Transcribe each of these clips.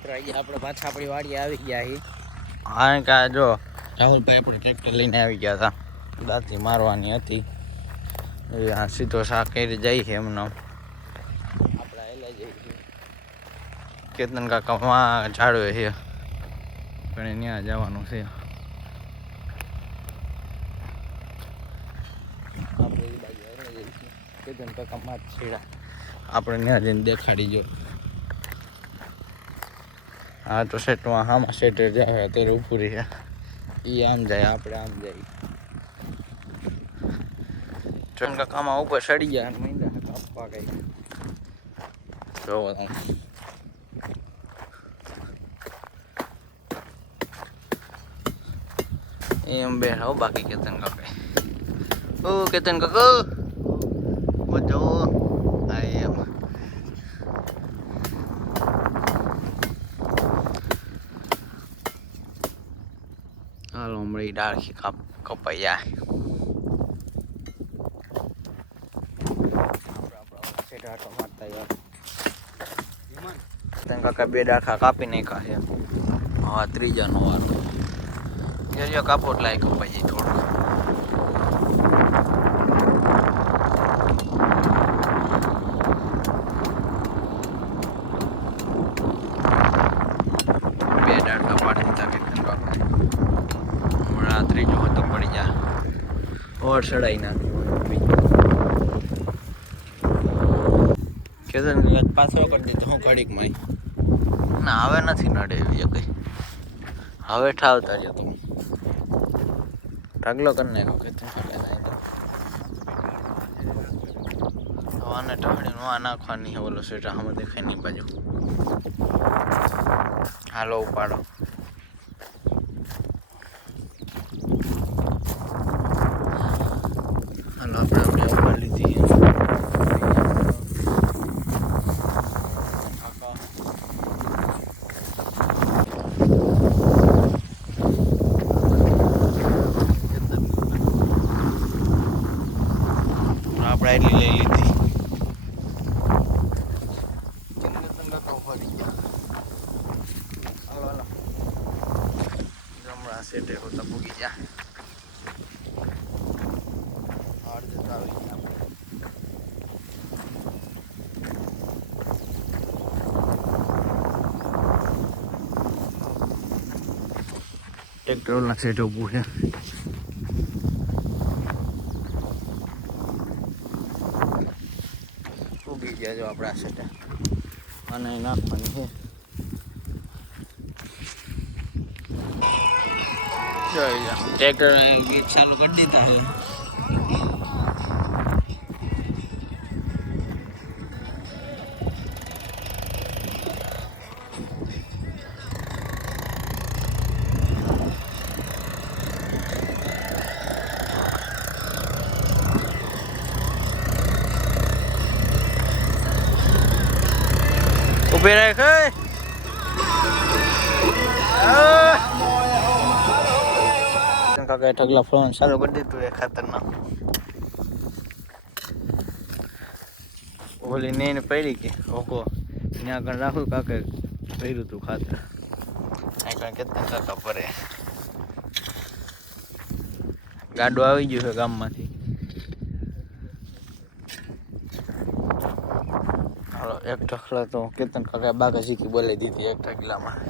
મિત્રો આજે આપણે પાછા આપણી વાડીએ આવી ગયા છીએ કારણ કે જો રાહુલભાઈ આપણે ટ્રેક્ટર લઈને આવી ગયા હતા દાંતી મારવાની હતી આ સીધો શાક કરી જાય છે એમનો આપણે હેલા જઈએ છીએ કેતન કાકામાં ઝાડવે છે પણ ત્યાં જવાનું છે આપણે એ બાજુ હેલા જઈએ છીએ કેતન કાકા માં છેડા આપણે ત્યાં જઈને દેખાડી જો હા તો સેટમાં આમાં સેટ જાય અત્યારે ઉપરી છે એ આમ જાય આપણે આમ જાય ટ્રેન કાકામાં ઉપર ચડી ગયા મહિના કાપવા ગઈ જોવો એમ બેઠા બાકી કેતન કાકા ઓ કેતન કાકા બધો આ એમ હાલો હમણાં ડાળખી કપાઈ જાય કેતન કાકા બે ડાળખા કાપી નાખ્યા છે હા ત્રીજાનો વારો જો કાપોટ લાય કપાઈ જાય થોડું બે ડાળખા પાડી દીધા કેતન કાકા હમણાં ત્રીજો હતો પડી જા ઓર ચડાઈ નાખ્યું કેતન કાકા પાછો કરી દીધો હું ઘડીકમાં ના હવે નથી નડે એવી કઈ હવે ઠાવતા જ તું ઢગલો કરી નાખો કેતન કાકા આને ટહડીનું આ નાખવાની ઓલો સેટા આમાં દેખાય નહીં બાજુ હાલો ઉપાડો હાલો આપણે ઉપાડી લીધી આપણે એટલી લઈ લીધી જમણા સેટે હોતા પૂગી જા અડધા આવી ગયા ટ્રેક્ટરના સેટ ઊભું છે ઉગી ગયા જો આપણા સેટે અને નાખવાની છે ટ્રેક્ટર ગીત ચાલુ કરી દીધા છે ઉભી રાખ કાકા ઢગલા ફોન ચાલુ કરી દીધું એ ખાતરના ઓલી ને પડી કે ઓકો ત્યાં આગળ રાહુલ કાકા કર્યું હતું ખાતર આગળ કેતન કાકા પરે ગાડું આવી ગયું છે ગામમાંથી હાલો એક ઢગલા તો કેતન કાકા બાગા શીખી બોલાવી દીધી એક ઢગલામાં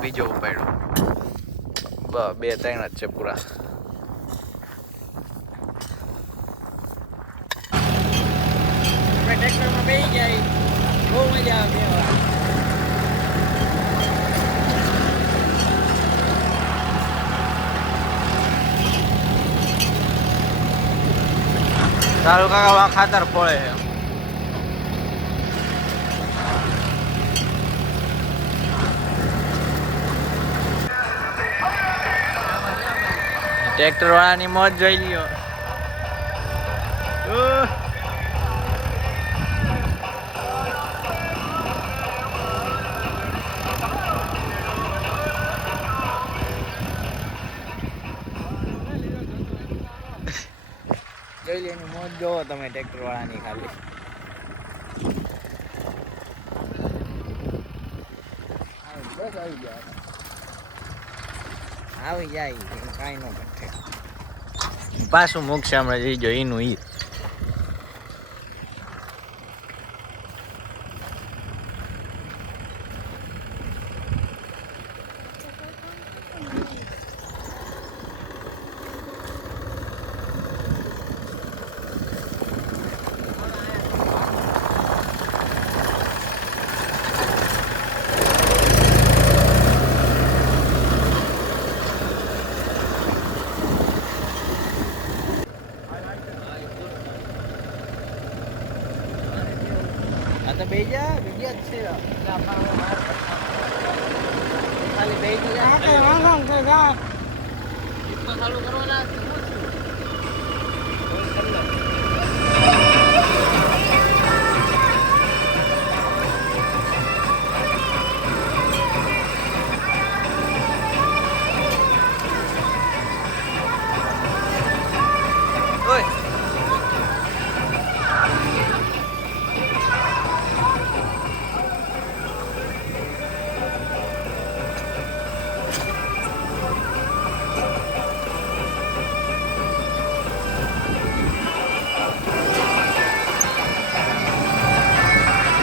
બીજો ઉપાડ્યો બે ત્રણ જ છે પૂરા ટ્રેક્ટરમાં બેસી જાય બહુ મજા આવે સારું કાકા ખાતર ફોડે છે ટ્રેક્ટર વાળાની મોજ જોઈ લ્યો જોઈ લે એની મોજ જોવો તમે ટ્રેક્ટર વાળાની ખાલી આવી જાય કાંઈ ન ઘટે. પાછું મૂકશે હમણાં જઈ જો એનું ઈ. આ તો બેજા જ છે ખાલી બે તો ચાલુ કરવાના